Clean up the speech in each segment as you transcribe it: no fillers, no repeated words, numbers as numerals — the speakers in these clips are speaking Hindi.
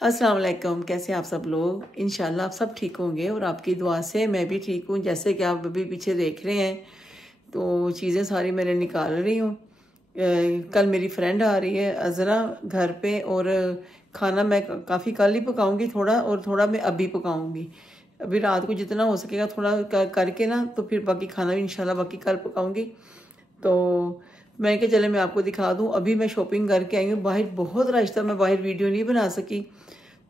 अस्सलाम वालेकुम। कैसे आप सब लोग? इंशाल्लाह आप सब ठीक होंगे और आपकी दुआ से मैं भी ठीक हूँ। जैसे कि आप अभी पीछे देख रहे हैं तो चीज़ें सारी मैंने निकाल रही हूँ। कल मेरी फ्रेंड आ रही है अज़रा घर पे, और खाना मैं काफ़ी कल ही पकाऊंगी थोड़ा, और थोड़ा मैं अभी पकाऊंगी। अभी रात को जितना हो सकेगा थोड़ा करके ना, तो फिर बाकी खाना भी इंशाल्लाह बाकी कल पकाऊंगी। तो मैं क्या, चले मैं आपको दिखा दूं। अभी मैं शॉपिंग करके आई हूँ, बाहर बहुत रश था, मैं बाहर वीडियो नहीं बना सकी।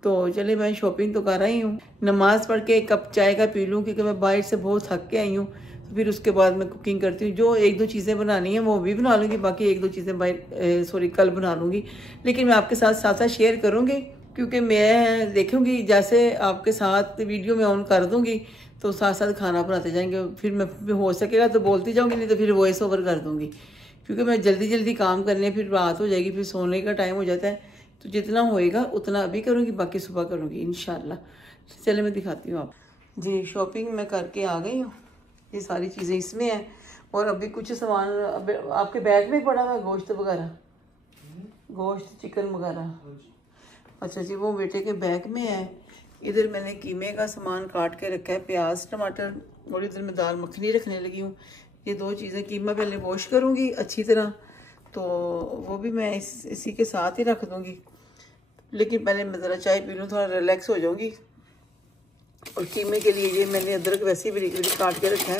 तो चले मैं शॉपिंग तो कर आई हूँ, नमाज़ पढ़ के एक कप चाय का पी लूँ, क्योंकि मैं बाहर से बहुत थक के आई हूँ। तो फिर उसके बाद मैं कुकिंग करती हूँ। जो एक दो चीज़ें बनानी है वो भी बना लूँगी, बाकी एक दो चीज़ें बाहर कल बना लूँगी। लेकिन मैं आपके साथ साथ साथ शेयर करूँगी, क्योंकि मैं देखूँगी जैसे आपके साथ वीडियो में ऑन कर दूँगी तो साथ साथ खाना बनाते जाएंगे। फिर मैं हो सकेगा तो बोलती जाऊँगी, नहीं तो फिर वॉइस ओवर कर दूँगी, क्योंकि मैं जल्दी जल्दी काम करने, फिर रात हो जाएगी, फिर सोने का टाइम हो जाता है। तो जितना होएगा उतना अभी करूँगी, बाकी सुबह करूँगी इंशाल्लाह। चले मैं दिखाती हूँ आप जी। शॉपिंग मैं करके आ गई हूँ, ये सारी चीज़ें इसमें हैं। और अभी कुछ सामान आपके बैग में पड़ा हुआ है, गोश्त वगैरह, गोश्त चिकन वगैरह। अच्छा जी, वो बेटे के बैग में है। इधर मैंने कीमे का सामान काट के रखा है, प्याज टमाटर, और इधर मैं दाल मखनी रखने लगी हूँ। ये दो चीज़ें, कीमा पहले वॉश करूँगी अच्छी तरह, तो वो भी मैं इसी के साथ ही रख दूँगी। लेकिन पहले मैं ज़रा चाय पी लूँ, थोड़ा रिलैक्स हो जाऊँगी। और कीमे के लिए ये मैंने अदरक वैसे ही बारीक बारीक काट के रखा है,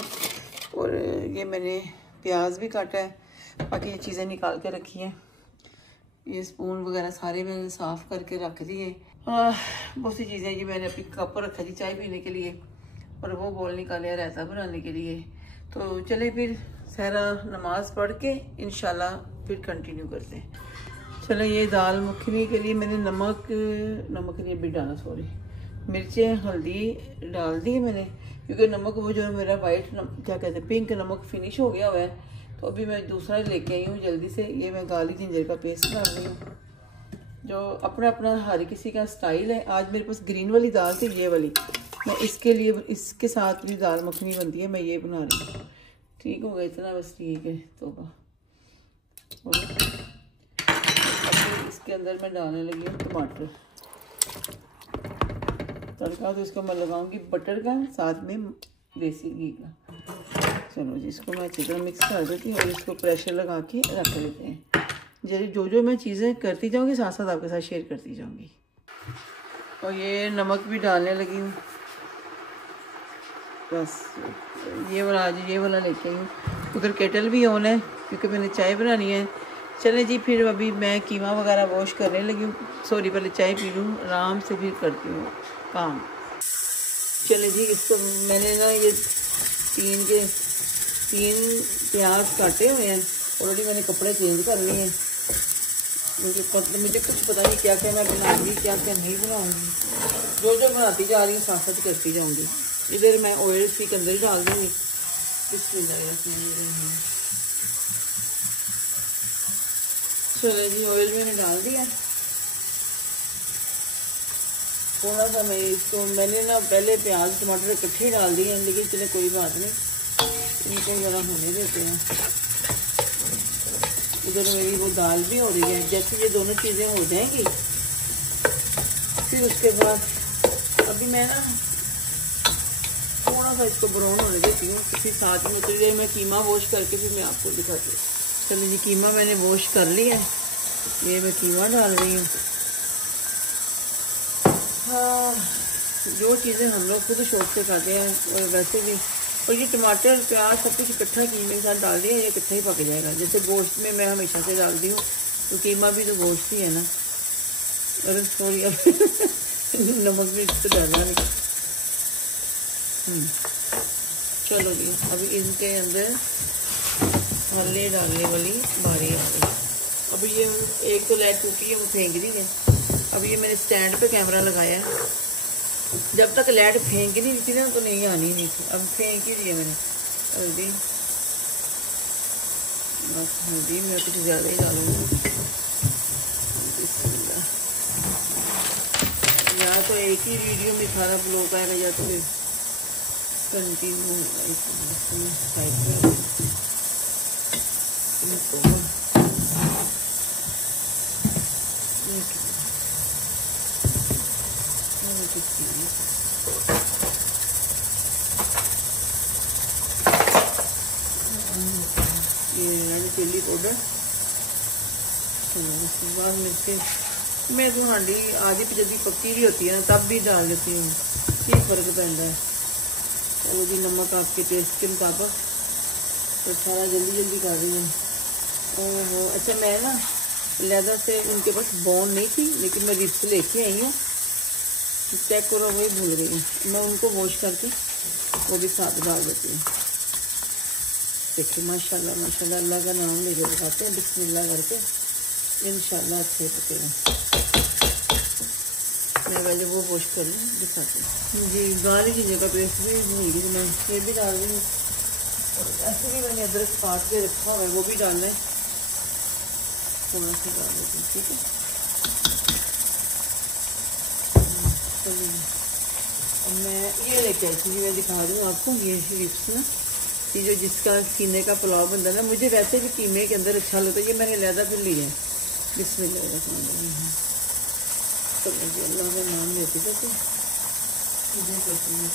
और ये मैंने प्याज भी काटा है। बाकी ये चीज़ें निकाल के रखी हैं। ये स्पून वगैरह सारे मैंने साफ़ करके रख दिए। बहुत सी चीज़ें जी, मैंने अपनी कप पर रखा जी चाय पीने के लिए, और वो बोल निकाले रायता बनाने के लिए। तो चले फिर सहरा नमाज पढ़ के इंशाल्लाह फिर कंटिन्यू करते हैं। चलो, ये दाल मखनी के लिए मैंने नमक नहीं भी डाला, सॉरी, मिर्चें हल्दी डाल दी मैंने, क्योंकि नमक वो जो है मेरा वाइट क्या कहते हैं, पिंक नमक फिनिश हो गया हुआ है। तो अभी मैं दूसरा लेके आई हूँ जल्दी से। ये मैं गार्लिक जिंजर का पेस्ट डाल रही हूँ, जो अपना अपना हर किसी का स्टाइल है। आज मेरे पास ग्रीन वाली दाल थी, ये वाली मैं इसके लिए, इसके साथ भी दाल मखनी बनती है, मैं ये बना रही हूँ। ठीक होगा इतना, बस ठीक है। तो इसके अंदर मैं डालने लगी हूँ टमाटर तड़का। तो इसको मैं लगाऊंगी बटर का, साथ में देसी घी का। चलो जी, इसको मैं अच्छी तरह मिक्स कर देती हूँ और इसको प्रेशर लगा के रख देते हैं। जो जो मैं चीज़ें करती जाऊँगी साथ साथ आपके साथ शेयर करती जाऊँगी। और ये नमक भी डालने लगी हूँ, बस ये वाला आज ये वाला लेके आई हूँ। उधर केटल भी ऑन है क्योंकि मैंने चाय बनानी है। चले जी, फिर अभी मैं कीमा वगैरह वॉश करने लगी हूँ। सॉरी, पहले चाय पी लूँ आराम से, फिर करती हूँ काम। चले जी, इसको मैंने ना ये तीन प्याज काटे हुए हैं ऑलरेडी। मैंने कपड़े चेंज कर लिए हैं, मुझे कुछ पता नहीं क्या क्या मैं बनाऊंगी, क्या क्या नहीं बनाऊंगी। जो जो बनाती जा रही हूँ साथ साथ करती जाऊँगी। इधर मैं ऑयल के अंदर ही डाल दूँगी। चलो जी, ऑयल मैंने डाल दिया थोड़ा सा। मैं इसको मैंने ना पहले प्याज टमाटर इकट्ठे डाल दिए हैं, लेकिन चले कोई बात नहीं, इनको ज़रा होने देते हैं। इधर मेरी वो दाल भी हो रही है। जैसे ये दोनों चीज़ें हो जाएंगी, फिर उसके बाद अभी मैं ना थोड़ा सा इसको ब्राउन होने देती हूँ, फिर साथ में तो ये मैं कीमा वॉश करके फिर मैं आपको दिखाती हूँ। चलो जी, कीमा मैंने वॉश कर लिया है, ये मैं कीमा डाल रही हूँ। हाँ, जो चीज़ें हम लोग खुद शौक से खाते हैं और वैसे भी। और ये टमाटर प्याज सब कुछ इकट्ठा कीमे के साथ डाल दिया, ये इकट्ठा ही पक जाएगा। जैसे गोश्त में मैं हमेशा से डालती हूँ, तो कीमा भी तो गोश्त ही है ना। अरे सॉरी, अब नमक भी इसको डालना नहीं। चलो जी, अभी इनके अंदर मसाले डालने वाली बारी आ गई। अभी ये एक तो लाइट टूटी है, वो फेंक दी है। अब ये मैंने स्टैंड पे कैमरा लगाया है। जब तक लाइट फेंक नहीं थी ना तो नहीं आनी नहीं थी, अब फेंक ही दिया मैंने। हल्दी, बस हल्दी मैं कुछ ज़्यादा ही डालूंगी। या तो एक ही वीडियो में सारा ब्लॉग आएगा, या तो फिर कंटिन्यू ये रेड चिल्ली पाउडर, उसके बाद मिर्चें मैं तो हांडी आधी जल्दी पक्की भी होती है ना तब भी डाल देती हूँ, ये फ़र्क पैदा है। चलो जी, नमक आपके टेस्ट के मुताबिक, तो सारा जल्दी जल्दी कर रही हूँ। ओहो, अच्छा मैं ना लेदर से उनके पास बोन नहीं थी, लेकिन मैं रिप्स लेके आई हूँ, चेक करो, वही भूल गई हूँ। मैं उनको वॉश करके वो भी साथ डाल देती हूँ। देखिए माशाल्लाह माशाल्लाह, अल्लाह का नाम लेके दिखाते हैं, बिस्मिल्लाह करके, इंशाल्लाह अच्छे पकेगा। मैं पहले वो वॉश कर लूँ, दिखाते हैं जी। गाली की जगह पेस्ट भी भूल गई मैं, ये भी डाल रही हूँ। ऐसे भी मैंने अदरक काट के रखा हुआ है, वो भी डालना है, थोड़ा सा डाल देती हूँ, ठीक है। अब मैं ये लेके आई थी, मैं दिखा दूँ आपको, ये रिप्स ना, ये जो जिसका सीने का पुलाव बनता है ना, मुझे वैसे भी कीमे के अंदर अच्छा लगता है, ये मैंने लहदा फिर लिया है। बिस्मिल्लाह तो मुझे अल्लाह का नाम लेती है, तो करती हूँ।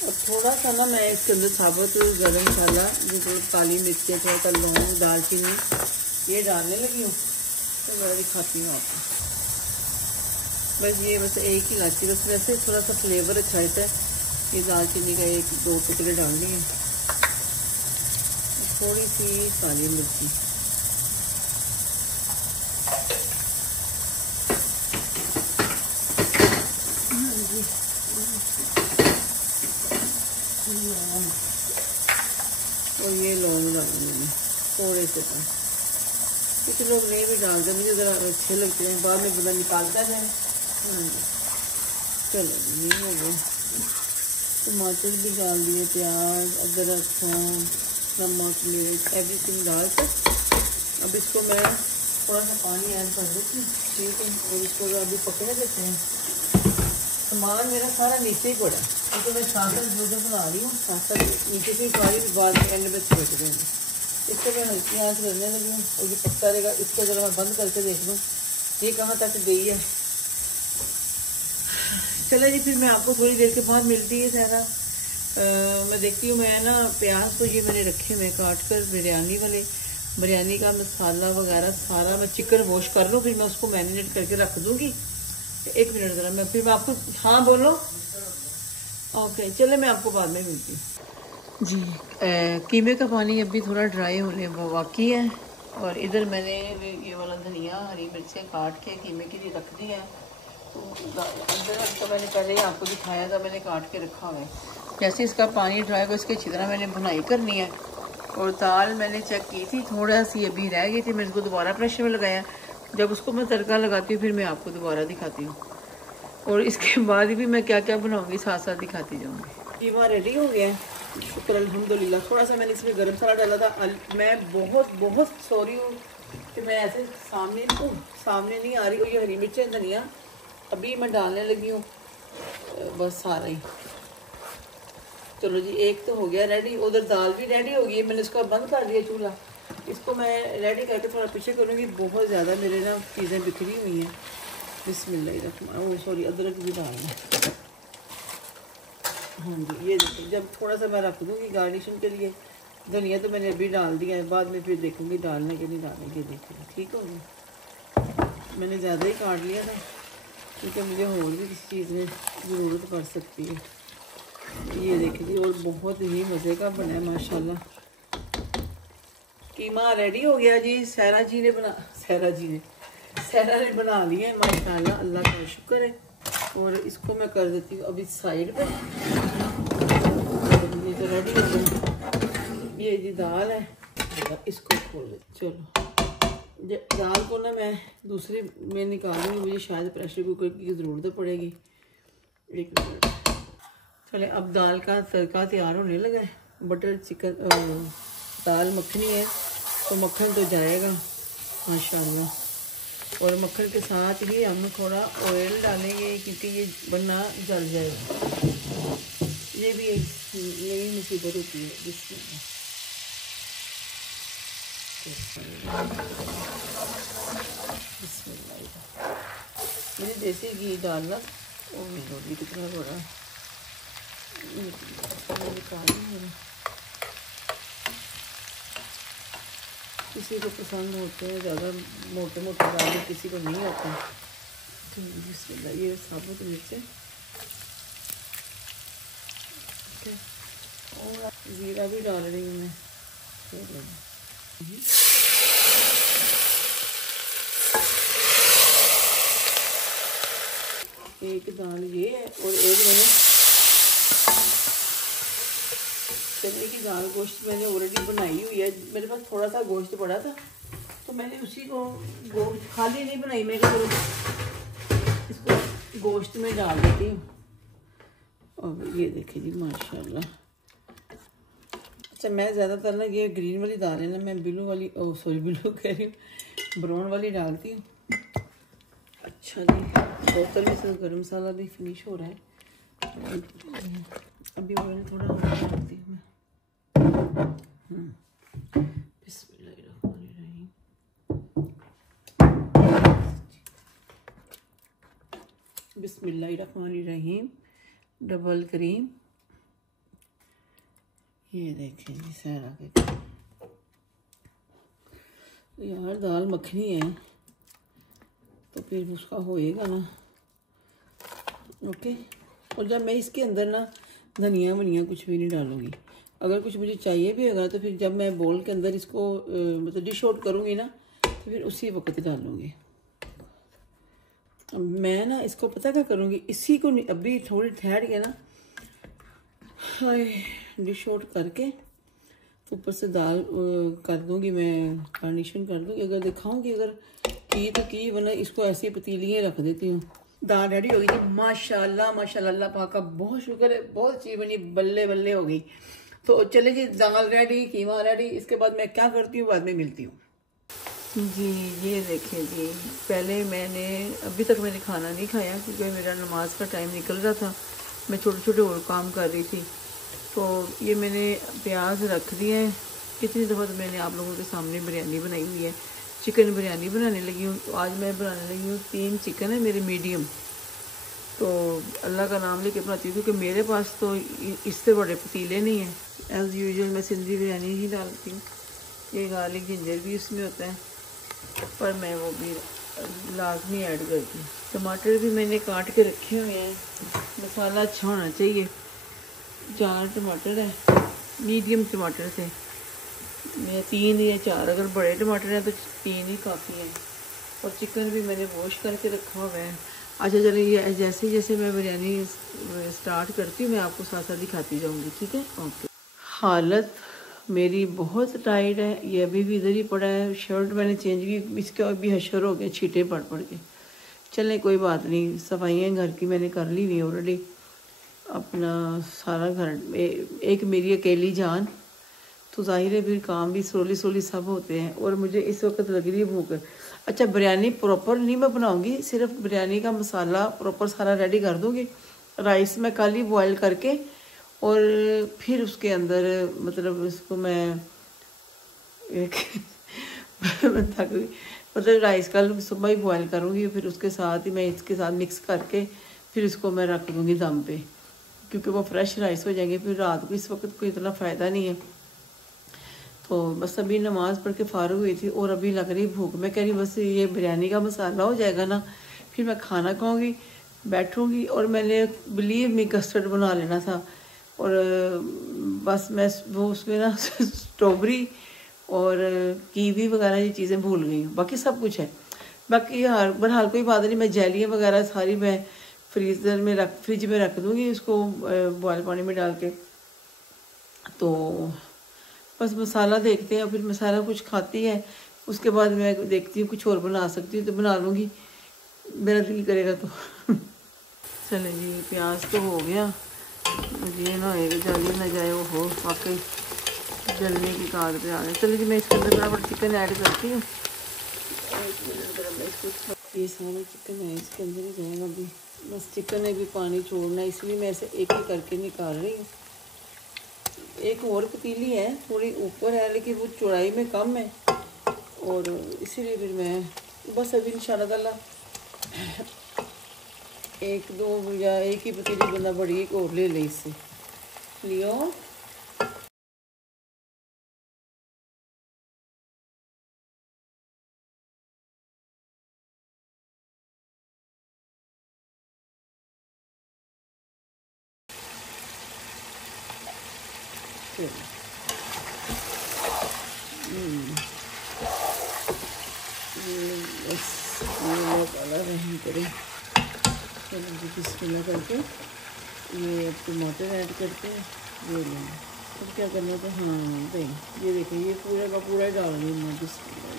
और थोड़ा सा ना मैं इसके अंदर साबुत गरम मसाला, जो काली मिर्चें, थोड़ा सा लौंग, दालचीनी, ये डालने लगी हूँ। तो मैं दिखाती हूँ आपको, बस ये बस एक ही इलायची, बस वैसे थोड़ा सा फ्लेवर अच्छा रहता है। ये दालचीनी का 1-2 टुकड़े डाल दिए, थोड़ी सी काली मिर्ची, और ये लौंग डालूंगी थोड़े से कम। कुछ लोग नहीं भी डालते, मुझे ज़रा अच्छे लगते हैं, बाद में बंदा निकालता है। चलो ये हो गया, टमाटर भी डाल दिए, प्याज, अदरक, थूम, नमक, मिर्च, एवरीथिंग डाल कर अब इसको मैं थोड़ा सा पानी ऐड कर देती हूँ, ठीक है। और इसको अभी पकने देते हैं। सामान मेरा सारा नीचे ही पड़ा, तो मैं साथ साथ जो बना रही हूँ, साथ साथ नीचे से सारी बाद में एंड में छिड़क देंगे। इसको मैं हल्की आँच करने लगी हूँ, और ये पकता रहेगा। इसको ज़रा मैं बंद करके देख लूँ ये कहाँ तक गई है। चलो जी, फिर मैं आपको थोड़ी देर के बाद मिलती है सारा। मैं देखती हूँ, मैं ना प्याज तो ये मैंने रखे हुए काट कर, बिरयानी का मसाला वगैरह सारा मैं चिकन वॉश कर लूँ, फिर मैं उसको मैरिनेट करके रख दूँगी। 1 मिनट ज़रा, मैं फिर मैं आपको, हाँ बोलो, ओके चले, मैं आपको बाद में मिलती हूँ जी। कीमे का पानी अभी थोड़ा ड्राई होने बाकी है, और इधर मैंने ये वाला धनिया, हरी मिर्चें काट के कीमे के लिए रख दी है। तो अदरक तो मैंने पहले ही आपको दिखाया था, मैंने काट के रखा हुआ है। जैसे इसका पानी ड्राई हो, इसकी अच्छी तरह मैंने भुनाई करनी है। और दाल मैंने चेक की थी, थोड़ा सी अभी रह गई थी, मैंने इसको दोबारा प्रेशर में लगाया। जब उसको मैं तड़का लगाती हूँ, फिर मैं आपको दोबारा दिखाती हूँ, और इसके बाद भी मैं क्या क्या बनाऊँगी साथ साथ दिखाती जाऊँगी। कीमा रेडी हो गया है, शुक्र अल्हम्दुलिल्लाह। थोड़ा सा मैंने इसमें गरम मसाला डाला था। मैं बहुत बहुत सॉरी हूँ कि मैं ऐसे सामने नहीं आ रही। और ये हरी मिर्चें, धनिया अभी मैं डालने लगी हूँ, बस सारा ही। चलो जी, एक तो हो गया रेडी, उधर दाल भी रेडी हो गई। मैंने इसको बंद कर दिया चूल्हा। इसको मैं रेडी करके थोड़ा पीछे करूँगी, बहुत ज़्यादा मेरे ना चीज़ें बिखरी हुई हैं। बिस्मिल्लाह, सॉरी, अदरक भी डालना। हाँ जी, ये देखिए, जब थोड़ा सा मैं रख दूँगी गार्निशिंग के लिए। धनिया तो मैंने अभी डाल दिया है, बाद में फिर देखूँगी डालने के नहीं डालने के। देखिए ठीक हो गया, मैंने ज़्यादा ही काट लिया था, क्योंकि मुझे और भी किसी चीज़ में ज़रूरत पड़ सकती है। ये देखिए, और बहुत ही मज़े का बना है माशाल्लाह। कीमा रेडी हो गया जी। सहरा ने बना लिया है माशाल्लाह, अल्लाह का शुक्र है। और इसको मैं कर देती हूँ अभी साइड पे। ये तो रेडी हो गया। ये जी दाल है, इसको खोल देती। चलो, दाल को ना मैं दूसरी में निकालूंगी, मुझे शायद प्रेशर कुकर की ज़रूरत पड़ेगी। 1 मिनट। चले, अब दाल का तड़का तैयार होने लगा है। बटर चिकन, दाल मखनी है, तो मक्खन तो जाएगा माशाल्लाह। और मक्खन के साथ ही हम थोड़ा ऑयल डालेंगे, क्योंकि ये वरना जल जाएगा। ये भी एक नई मुसीबत होती है जिसमें मैंने देसी घी डालना। ओ मेरी कितना बड़ा किसी को पसंद होते हैं ज़्यादा मोटे मोटे दाल, किसी को नहीं होता। तो बिस्मिल्लाह, ये साबुत मिर्च और ज़ीरा भी डाल रही हूँ मैं। एक दाल ये है और एक मैंने चने की दाल गोश्त मैंने ऑलरेडी बनाई हुई है। मेरे पास थोड़ा सा गोश्त पड़ा था तो मैंने उसी को गोश्त खाली नहीं बनाई, मैं इसको गोश्त में डाल देती हूँ। और ये देखिए जी माशाल्लाह। अच्छा, मैं ज़्यादातर ना ये ग्रीन वाली दाल है ना, मैं ब्लू वाली ब्लू कह रही हूँ, ब्राउन वाली डालती हूँ। अच्छा जी, बोतल में से गरम मसाला भी फिनिश हो रहा है। अभी मैंने थोड़ा डालती हूँ मैं। बिस्मिल्लाहिर्रहमानिर्रहीम। बिस्मिल्लाहिर्रहमानिर्रहीम। डबल क्रीम, ये देखें जी सारा के। यार दाल मखनी है तो फिर उसका होएगा ना। ओके, और जब मैं इसके अंदर ना धनिया वनिया कुछ भी नहीं डालूंगी। अगर कुछ मुझे चाहिए भी होगा तो फिर जब मैं बोल के अंदर इसको मतलब डिश आउट करूँगी ना तो फिर उसी वक्त डालूँगी। अब मैं ना इसको पता क्या करूँगी, इसी को अभी थोड़ी ठहर के ना हाय डिश आउट करके तो ऊपर से दाल कर दूँगी, मैं गार्निशिंग कर दूँगी। अगर दिखाऊँगी अगर की तो की, वरना इसको ऐसी पतीलियाँ रख देती हूँ। दाल रेडी हो गई थी माशाल्लाह माशाल्लाह, अल्लाह पाक का बहुत शुक्र है, बहुत अच्छी बनी, बल्ले बल्ले हो गई। तो चले जी, दाल रेडी, कीमा रेडी। इसके बाद मैं क्या करती हूँ बाद में मिलती हूँ जी। ये देखिए जी, पहले मैंने अभी तक मैंने खाना नहीं खाया क्योंकि मेरा नमाज का टाइम निकल रहा था, मैं छोटे छोटे और काम कर रही थी। तो ये मैंने प्याज रख दिए हैं। कितनी दफ़ा तो मैंने आप लोगों के सामने बिरयानी बनाई हुई है, चिकन बिरयानी बनाने लगी हूँ। तो आज मैं बनाने लगी हूँ 3 चिकन है मेरे मीडियम। तो अल्लाह का नाम लेके बनाती हूँ क्योंकि मेरे पास तो इससे बड़े पतीले नहीं हैं। एज़ यूजुअल मैं सिंधी बिरयानी ही डालती हूँ। ये गार्लिक जिंजर भी उसमें होता है पर मैं वो भी लाजमी ऐड करती हूँ। टमाटर भी मैंने काट के रखे हुए हैं। मसाला अच्छा होना चाहिए। 4 टमाटर है, मीडियम टमाटर थे, मैं 3 या 4, अगर बड़े टमाटर हैं तो 3 ही काफ़ी हैं। और चिकन भी मैंने वॉश करके रखा हुआ है। अच्छा चलिए, ये जैसे जैसे मैं बिरयानी स्टार्ट करती हूँ मैं आपको साथ साथ दिखाती जाऊँगी, ठीक है। ओके, हालत मेरी बहुत टाइट है। ये अभी भी इधर ही पड़ा है। शर्ट मैंने चेंज की, इसके अभी हशर हो गए छींटे पड़ पड़ के। चलें कोई बात नहीं, सफाइयाँ घर की मैंने कर ली हुई ऑलरेडी। अपना सारा घर एक मेरी अकेली जान, तो जाहिर है फिर काम भी स्लोली स्लोली सब होते हैं। और मुझे इस वक्त लग रही है भूख। अच्छा, बिरयानी प्रॉपर नहीं मैं बनाऊंगी, सिर्फ बिरयानी का मसाला प्रॉपर सारा रेडी कर दूंगी। राइस मैं कल ही बॉयल करके और फिर उसके अंदर मतलब इसको मैं एक मतलब राइस कल सुबह ही बॉयल करूँगी, फिर उसके साथ ही मैं इसके साथ मिक्स करके फिर इसको मैं रख दूँगी दम पे, क्योंकि वो फ्रेश राइस हो जाएंगे। फिर रात को इस वक्त कोई इतना फ़ायदा नहीं है। तो बस अभी नमाज़ पढ़ के फारूक हुई थी और अभी लग रही भूख। मैं कह रही बस ये बिरयानी का मसाला हो जाएगा ना, फिर मैं खाना खाऊंगी, बैठूंगी। और मैंने बिलीव मी कस्टर्ड बना लेना था और बस मैं वो उसमें ना स्ट्रॉबेरी और कीवी वगैरह ये चीज़ें भूल गई हूँ। बाकी सब कुछ है। बाकी बहरहाल कोई बात नहीं, मैं जेलियाँ वगैरह सारी मैं फ्रिज में रख दूँगी उसको बॉयल पानी में डाल के। तो बस मसाला देखते हैं, फिर मसाला कुछ खाती है उसके बाद मैं देखती हूँ कुछ और बना सकती हूँ तो बना लूँगी, मेरा दिल करेगा तो। चले जी, प्याज तो हो गया, मुझे ना होएगा जल्दी ना जाए वो हो वाकई जलने की कार पे आ गए। चलिए जी, मैं इसके अंदर बराबर चिकन ऐड करती हूँ। ये सारा चिकन है इसके अंदर ही जाएगा अभी। बस चिकन ने भी पानी छोड़ना है, इसलिए मैं इसे एक ही करके निकाल रही हूँ। एक और पतीली है, थोड़ी ऊपर है लेकिन वो चौड़ाई में कम है, और इसीलिए फिर मैं बस अभी इंशाल्लाह ताला एक दो या एक ही पतीली बंदा बड़ी एक और ले ले इससे लियो। बस रहम करें। चलो जी बिस्मिल्लाह करके ये अब टमाटर ऐड करते हैं। ये लेंगे अब क्या करना था, हाँ नहीं ये देखिए ये पूरा का पूरा ही डाल रही हूँ। बिस्मिल्लाह।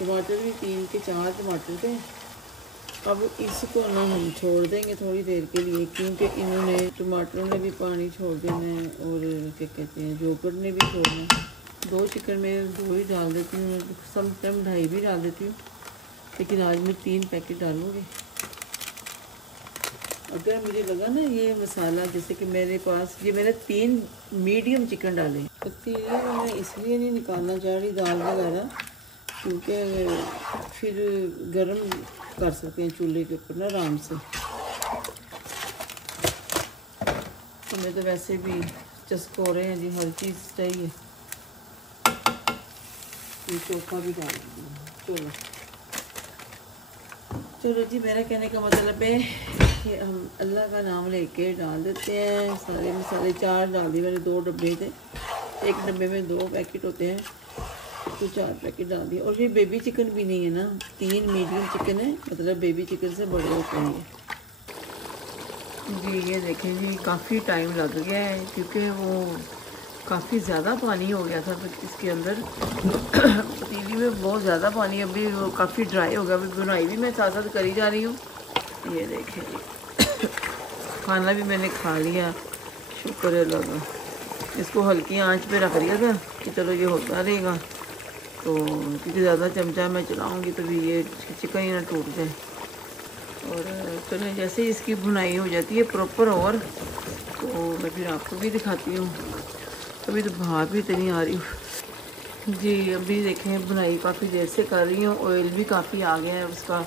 टमाटर भी 3 के 4 टमाटर थे। अब इसको ना हम छोड़ देंगे थोड़ी देर के लिए, क्योंकि इन्होंने टमाटरों ने भी पानी छोड़ देना है और क्या कहते हैं जोकर ने भी छोड़ना है। 2 चिकन में 2 ही डाल देती हूँ, सम टाइम 2.5 भी डाल देती हूँ, लेकिन आज मैं 3 पैकेट डालूँगी। अगर मुझे लगा ना ये मसाला, जैसे कि मेरे पास ये मैंने 3 मीडियम चिकन डाले, पतीली में मैं इसलिए नहीं निकालना चाह रही दाल वगैरह, क्योंकि फिर गर्म कर सकते हैं चूल्हे के ऊपर ना आराम से। हमें तो वैसे भी चस्को रहे हैं जी, हर चीज़ चाहिए। ये चोखा भी डाल दीजिए। चलो चलो जी, मेरा कहने का मतलब है कि हम अल्लाह का नाम लेके डाल देते हैं सारे मसाले। 4 डाल दिए मैंने, 2 डब्बे थे, एक डब्बे में 2 पैकेट होते हैं, तो 4 पैकेट डाल दिए। और ये बेबी चिकन भी नहीं है ना, 3 मीडियम चिकन है, मतलब बेबी चिकन से बड़े होते हैं जी। ये देखें जी काफ़ी टाइम लग गया है, क्योंकि वो काफ़ी ज़्यादा पानी हो गया था इसके अंदर पतीली में बहुत ज़्यादा पानी, अभी वो काफ़ी ड्राई हो गया। अभी बुनाई भी मैं साथ साथ करी जा रही हूँ। ये देखें जी खाना भी मैंने खा लिया, शुक्र है अल्लाह का। इसको हल्की आंच पे रख दिया था कि चलो ये होता रहेगा, तो क्योंकि ज़्यादा चमचा मैं चलाऊँगी तो भी ये चिकन ही ना टूट जाए। और चलें जैसे इसकी भुनाई हो जाती है प्रॉपर, और तो मैं फिर आपको भी दिखाती हूँ। अभी तो भाप भी इतनी आ रही हूँ जी। अभी देखें बुनाई काफ़ी देर से कर रही हूँ, ऑयल भी काफ़ी आ गया है उसका,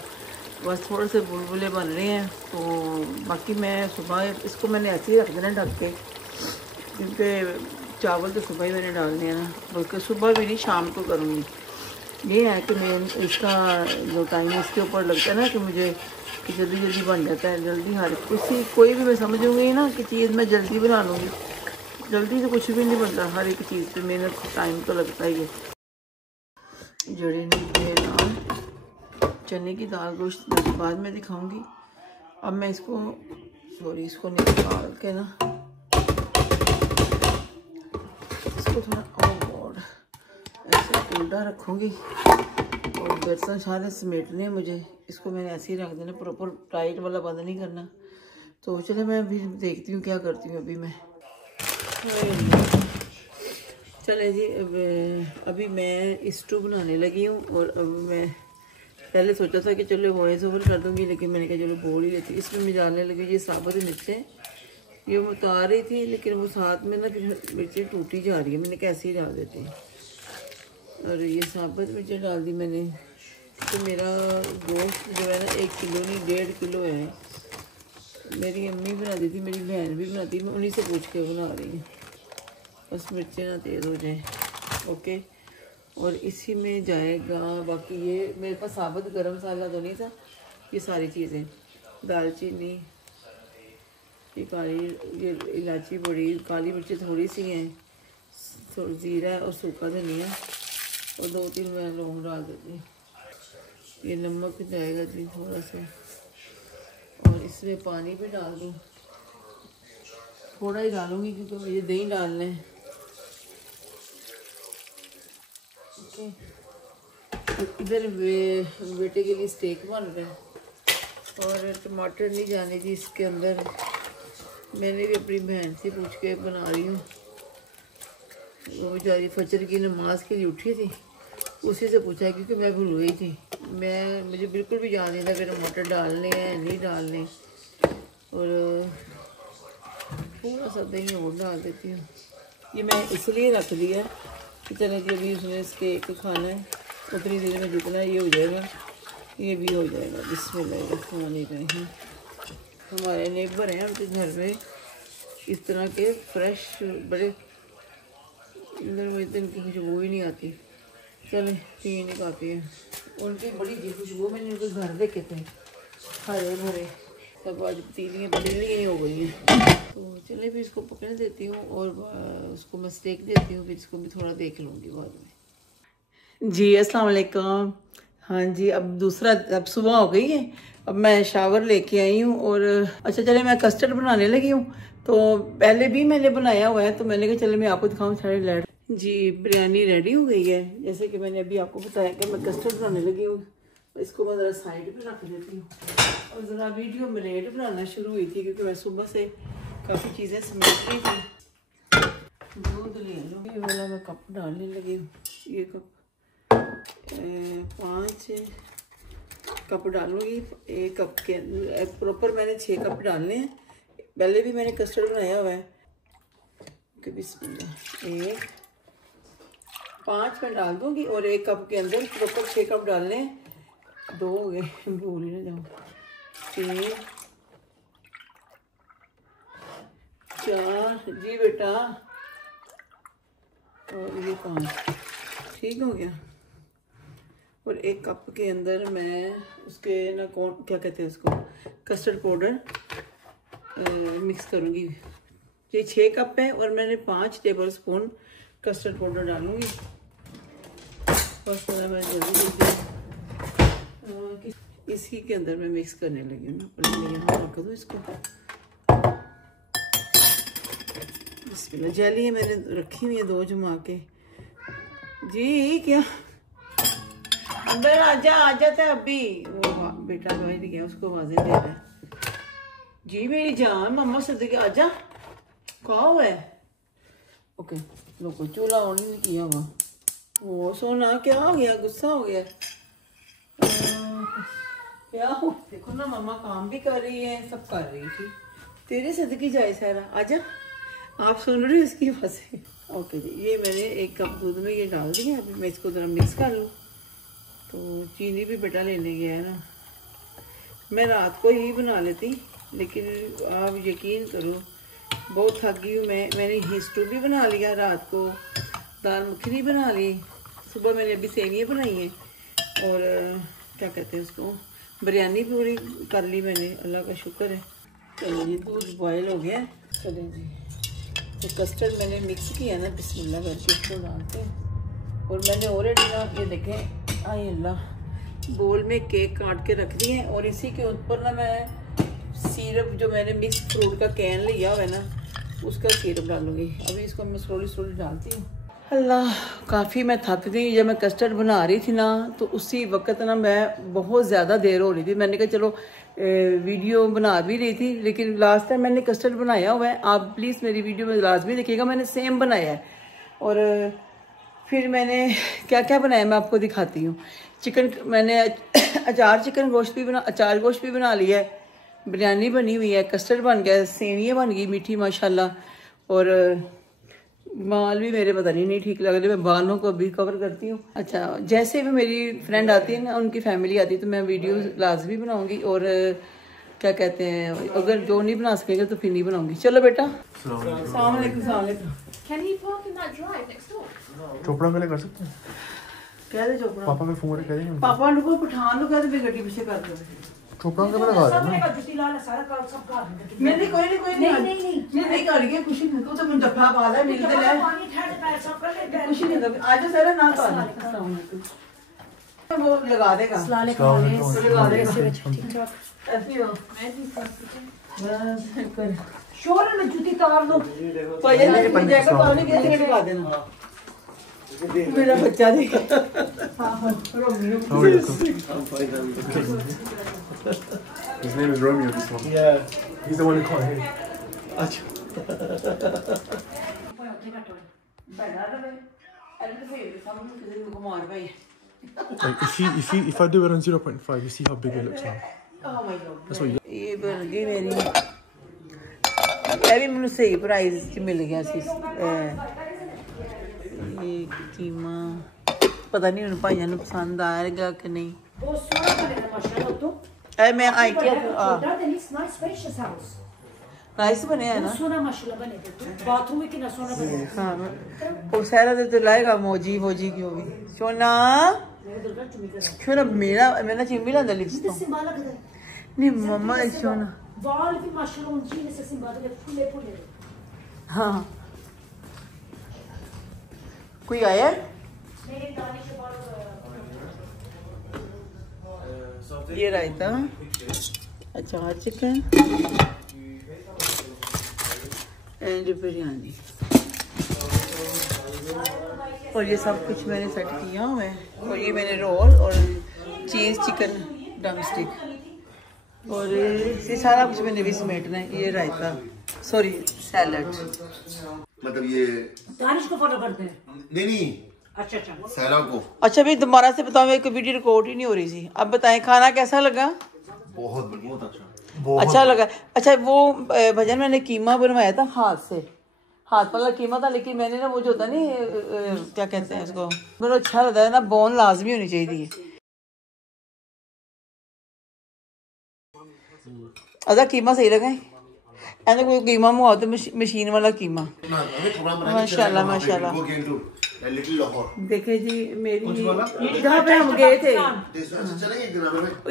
बस थोड़े से बुलबुले बन रहे हैं। तो बाकी मैं सुबह इसको मैंने ऐसे ही रख देना ढक के, क्योंकि चावल तो सुबह ही मैंने डालने हैं ना, बल्कि सुबह भी नहीं शाम को करूँगी। ये है कि मैं इसका जो टाइम इसके ऊपर लगता है ना कि मुझे कि जल्दी जल्दी बन जाता है, जल्दी हर कोई भी मैं समझूँगी ना कि चीज़ मैं जल्दी बना लूँगी, जल्दी से कुछ भी नहीं बनता। हर एक चीज़ पे मेहनत टाइम तो लगता ही है। जड़े नहीं दाल, चने की दाल गोश्त बाद में दिखाऊंगी। अब मैं इसको इसको निकाल के ना इसको थोड़ा ऐसे उल्टा रखूँगी, और बर्तन सारे समेटने मुझे, इसको मैंने ऐसे ही रख देना, प्रॉपर टाइट वाला बंद नहीं करना। तो चलो मैं अभी देखती हूँ क्या करती हूँ अभी मैं। चले जी अभी मैं स्टू बनाने लगी हूँ, और अब मैं पहले सोचा था कि चलो वॉइस ओवर कर दूँगी, लेकिन मैंने कहा चलो बोल ही लेती। इसमें मैं डालने लगी ये साबुत मिर्चें, ये मैं उतार रही थी लेकिन वो साथ में ना फिर मिर्चें टूटी जा रही है, मैंने कैसे ही डाल देती। और ये साबुत मिर्चें डाल दी मैंने, तो मेरा गोश्त जो है ना 1 किलो नहीं 1.5 किलो है। मेरी अम्मी बनाती थी, मेरी बहन भी बनाती, मैं उन्हीं से पूछ के बना रही हूँ, बस मिर्चें ना तेज़ हो जाए। ओके, और इसी में जाएगा बाकी ये मेरे पास साबुत गरम मसाला तो नहीं था, ये सारी चीज़ें दालचीनी, ये काली ये इलायची बड़ी, काली मिर्चें थोड़ी सी हैं, ज़ीरा और सूखा धनिया, और 2-3 मैं लौंग डाल देती हूँ। ये नमक जाएगा जी थोड़ा सा, और इसमें पानी भी डाल दूँ, थोड़ा ही डालूँगी क्योंकि मुझे दही डालना है। ओके, इधर बेटे के लिए स्टेक बन रहा है, और टमाटर नहीं जाने जी इसके अंदर। मैंने भी अपनी बहन से पूछ के बना रही हूँ, वो बेचारी फजर की नमाज के लिए उठी थी, उसी से पूछा क्योंकि मैं भूल गई थी। मुझे बिल्कुल भी याद नहीं था कि टमाटर डालने हैं नहीं डालने, और थोड़ा सा दही और डाल देती हूँ। ये मैं इसलिए रख दिया कि चले कि अभी उसने इसके एक खाना है, उतनी देर में जितना ये हो जाएगा ये भी हो जाएगा। बिस्मिल्लाहिर्रहमानिर्रहीम। हमारे नेबर हैं उनके घर में इस तरह के फ्रेश बड़े, इधर वो इतनी खुशबू ही नहीं आती। चले पी नहीं पाती है, उनकी बड़ी जी खुशबू। मैंने उनके घर देखे थे हरे भरे, सब आज पतीलियाँ नहीं हो गई हैं। तो चले भी इसको पकड़ने देती हूँ और उसको मैं स्टेक देती हूँ, फिर इसको भी थोड़ा देख लूँगी बाद में। जी अस्सलाम वालेकुम। हाँ जी, अब सुबह हो गई है, अब मैं शावर लेके आई हूँ और अच्छा चले मैं कस्टर्ड बनाने लगी हूँ। तो पहले भी मैंने बनाया हुआ है, तो मैंने कहा चले मैं आपको दिखाऊँ सारे लैड। जी बिरयानी रेडी हो गई है, जैसे कि मैंने अभी आपको बताया कि मैं कस्टर्ड बनाने लगी हूँ। इसको मैं ज़रा साइड पे रख देती हूँ और ज़रा वीडियो में लेट बनाना शुरू हुई थी क्योंकि मैं सुबह से काफ़ी चीज़ें समेट रही थी। दूध ले लो, ये वाला मैं कप डालने लगी हूँ। ये कप 5 कप डालूंगी। एक कप के प्रॉपर मैंने 6 कप डालने हैं। पहले भी मैंने कस्टर्ड बनाया हुआ है। बिस्मिल्लाह, 5 मैं डाल दूंगी और 1 कप के अंदर प्रॉपर 6 कप डालने हैं। 2 हो गए, भूल ही ना जाऊँ। 3 4 जी बेटा, और ये 5, ठीक हो गया। और 1 कप के अंदर मैं उसके ना कौन क्या कहते हैं उसको, कस्टर्ड पाउडर मिक्स करूँगी। ये 6 कप है और मैंने 5 टेबल स्पून कस्टर्ड पाउडर डालूँगी। बस मैं जल्दी इसी के अंदर मैं मिक्स करने लगी हूँ ना। पहले रख दो इसको। बिस्मिल्लाह, जेली मैंने रखी हुई है 2 जमा के। जी क्या अंदर आजा आजा था अभी, वो बेटा बाहर गया, उसको आवाजें दे रहा है। जी मेरी जान, मम्मा सदके आजा, कहा हुआ है। ओके लोगों, चूल्हा ऑन नहीं किया हुआ। वो सोना क्या हो गया, गुस्सा हो गया क्या हो? देखो ना मम्मा काम भी कर रही है, सब कर रही थी। तेरे सदके जाए सारा, आजा। आप सुन रहे हो इसकी आवाज़। ओके जी, ये मैंने 1 कप दूध में ये डाल दिया। अभी मैं इसको ज़रा मिक्स कर लूँ। तो चीनी भी बेटा लेने गया है ना। मैं रात को ही बना लेती, लेकिन आप यकीन करो बहुत थक गई हूँ मैं। मैंने हिस्टू भी बना लिया रात को, दाल मखनी बना ली, सुबह मैंने अभी सेवियाँ बनाई हैं, और क्या कहते हैं उसको, बिरयानी पूरी कर ली मैंने, अल्लाह का शुक्र है। चलो जी, दूध बॉयल हो गया। चलें जी, तो कस्टर्ड मैंने मिक्स किया ना, बिस्मिल्लाह करके इसको डालते हैं। और मैंने ऑलरेडी ना ये देखें, आई अल्लाह, बोल में केक काट के रख दिए हैं। और इसी के ऊपर ना मैं सिरप, जो मैंने मिक्स फ्रूट का कैन लिया हुआ है ना, उसका सिरप डालूंगी। अभी इसको मैं स्लोली डालती हूँ। अल्लाह, काफ़ी मैं थक गई। जब मैं कस्टर्ड बना रही थी ना, तो उसी वक्त ना मैं बहुत ज़्यादा देर हो रही थी। मैंने कहा चलो वीडियो बना भी रही थी, लेकिन लास्ट टाइम मैंने कस्टर्ड बनाया हुआ है, आप प्लीज़ मेरी वीडियो में लाजमी देखिएगा, मैंने सेम बनाया है। और फिर मैंने क्या क्या बनाया मैं आपको दिखाती हूँ। चिकन मैंने अचार चिकन गोश्त भी अचार गोश्त भी बना लिया है, बिरयानी बनी हुई है, कस्टर्ड बन गया, सेवियाँ बन गई मीठी माशाल्लाह। और बाल भी मेरे पता नहीं ठीक लग रहे, मैं बालों को भी कवर करती हूँ। अच्छा, जैसे भी मेरी फ्रेंड आती है ना, उनकी फैमिली आती है, तो मैं वीडियो लाजमी बनाऊंगी। और क्या कहते हैं, अगर जो नहीं बना सकेगा तो फिर नहीं बनाऊंगी। चलो बेटा, सलाम अलैकुम। चोपड़ा पहले कर सकते हैं, कह दे चोपड़ा। पापा के फोन कह देंगे, पापा को पठान लो, कह दे गड्डी पीछे कर दो। चोपड़ा के पहले खा रहे हैं नहीं कर गया कुछ नहीं, तू तो मुझे डफा पा ले, मिलते ले कुछ नहीं। आज सारा ना कर वो लगा देगा, लगा देगा। ऐसी हो मैं शोर में जूती तार दो, पहले जैकेट पानी के लिए लगा देना। मेरा बच्चा देखा। His name is Romeo, this one. Yeah. He's the one who caught him. Acha. बैठा रहे, अरे तो फिर सामने किसी को मार भाई। Like if I do it on 0.5, you see how big it looks now. Oh my God. That's what you ये बन गई मेरी, ये भी मुझे सही प्राइस च मिल गया सी। ये कीमा पता नहीं उन भाइयों ने पसंद आएगा कि नहीं। मैं आई क्या नाइस बने है ना, बाथरूम में कितना सोना बने। हाँ और सारा दिन तो लाएगा मोजी वोजी क्यों भी सोना मेरा मैंने चिम्मी लांदा लिपस्टिक नहीं मम्मा सोना वाल भी माशाल्लाह उंची ने से सिंबा दे फुले फुले। हाँ कोई आया मेरे दानी के बाल ये रायता, अचार चिकन एंड बिरयानी और ये सब कुछ मैंने सेट किया हुआ है। और ये मैंने रोल और चीज़ चिकन ड्रमस्टिक और ये सारा कुछ मैंने भी समेटना है। ये रायता सॉरी सैलड मतलब ये दानिश को फॉलो करते हैं। नहीं अच्छा सहरा को। अच्छा भाई दोबारा से बताओ, एक वीडियो रिकॉर्ड ही नहीं हो रही थी। अब बताएं खाना कैसा लगा? बहुत अच्छा अच्छा लगा। अच्छा वो भजन मैंने कीमा बनवाया था हाथ से, हाथ वाला कीमा था, लेकिन मैंने ना वो जो होता नहीं क्या कहते हैं उसको, मुझे अच्छा लगता है ना, बोन लाजमी होनी चाहिए। अच्छा कीमा सही लगा है, ऐसे कोई कीमा मंगाओ तो मशीन वाला कीमा। माशाल्लाह माशाल्लाह। देखे जी मेरी जहाँ पे हम गए थे,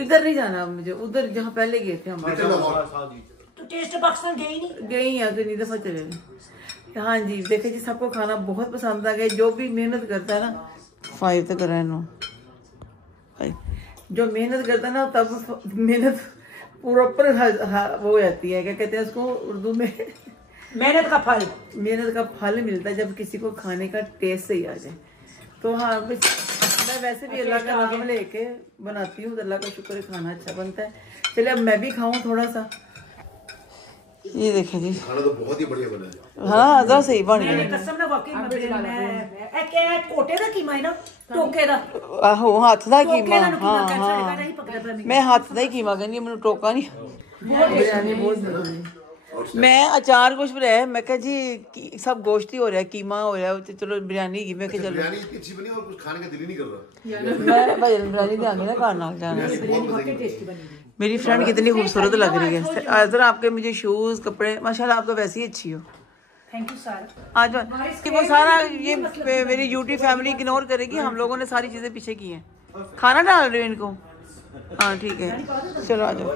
इधर नहीं जाना मुझे, उधर जहाँ पहले गए थे हम। तो टेस्ट पाकिस्तान गए ही नहीं, गए ही यहाँ कितनी दफा चले गए। हाँ जी देखे जी सबको खाना बहुत पसंद आ गया। जो भी मेहनत करता है ना 5 तक रहना, जो मेहनत करता है ना तब मेहनत प्रॉपर वो हो जाती है, क्या कहते हैं उसको उर्दू में, मेहनत का फल। मेहनत का फल मिलता है जब किसी को खाने का टेस्ट सही आ जाए। तो हाँ मैं वैसे भी अल्लाह का नाम लेके बनाती हूँ, अल्लाह का शुक्र है खाना अच्छा बनता है। चलिए अब मैं भी खाऊं थोड़ा सा। ये देखें जी खाना तो बहुत ही बढ़िया बना है। हाँ अदा सही बन गया। कसम ना वाकई मैं कोटे दा कीमा है ना, टोके दा। आहो हाथ दा कीमा। हाँ हाँ मैं हाथ दा ही कीमा कहनी, मैंने टोका नहीं। बिरयानी बहुत जरूरी। मैं अचार कुछ बनाया, मैं कहा जी सब गोश्त ही हो रहा है, कीमा हो रहा है, तो चलो बिरयानी की। मैं चलो बिरयानी इतनी अच्छी बनी और कुछ खाने का दिल ही नहीं कर रहा। मैं भाई बिरयानी देंगे ना खाना जाना। मेरी फ्रेंड कितनी खूबसूरत लग रही है। इधर आपके मुझे शूज कपड़े माशाल्लाह, आप तो वैसे ही अच्छी हो। Thank you sir. आज वो सारा ये मेरी यूट्यूब फैमिली इग्नोर करेगी, हम लोगों ने सारी चीजें पीछे की हैं। खाना डाल रही हो इनको? हाँ ठीक है चलो आ जाओ।